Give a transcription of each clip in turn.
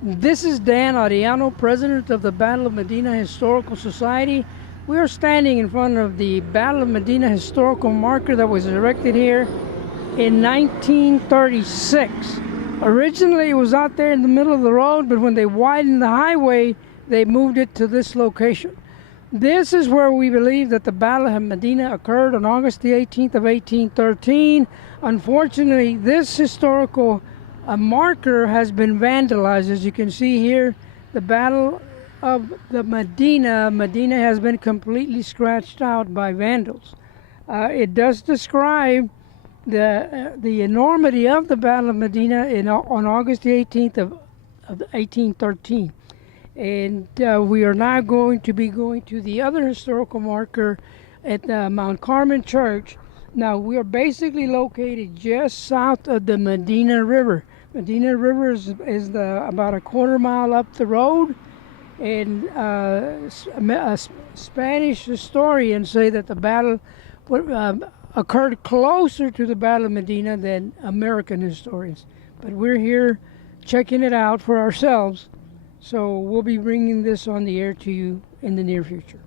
This is Dan Arellano, president of the Battle of Medina Historical Society. We are standing in front of the Battle of Medina historical marker that was erected here in 1936. Originally, it was out there in the middle of the road, but when they widened the highway, they moved it to this location. This is where we believe that the Battle of Medina occurred on August the 18th of 1813. Unfortunately, this historical marker has been vandalized. As you can see here, the Battle of the Medina has been completely scratched out by vandals. It does describe the enormity of the Battle of Medina on August the 18th of 1813. And we are now going to be going to the other historical marker at Mount Carmel Church. Now, we are basically located just south of the Medina River. Medina River is about a quarter mile up the road, and Spanish historians say that the battle occurred closer to the Battle of Medina than American historians. But we're here checking it out for ourselves, so we'll be bringing this on the air to you in the near future.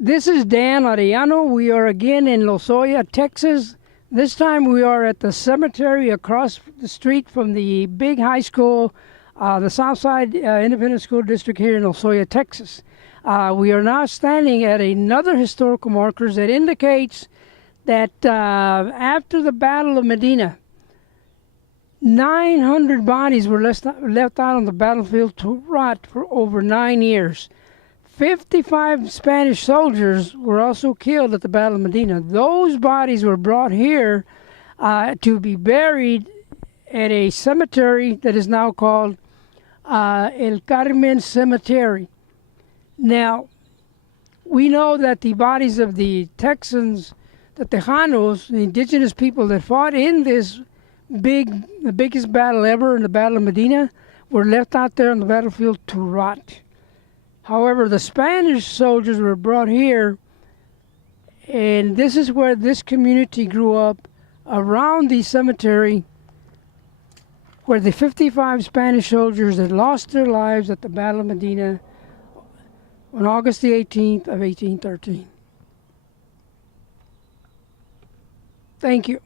This is Dan Arellano. We are again in Lozoya, Texas. This time we are at the cemetery across the street from the big high school, the Southside Independent School District here in Lozoya, Texas. We are now standing at another historical marker that indicates that after the Battle of Medina, 900 bodies were left out on the battlefield to rot for over 9 years. 55 Spanish soldiers were also killed at the Battle of Medina. Those bodies were brought here to be buried at a cemetery that is now called El Carmen Cemetery. Now, we know that the bodies of the Texans, the Tejanos, the indigenous people that fought in this the biggest battle ever in the Battle of Medina, were left out there on the battlefield to rot. However, the Spanish soldiers were brought here, and this is where this community grew up, around the cemetery where the 55 Spanish soldiers that lost their lives at the Battle of Medina on August the 18th of 1813. Thank you.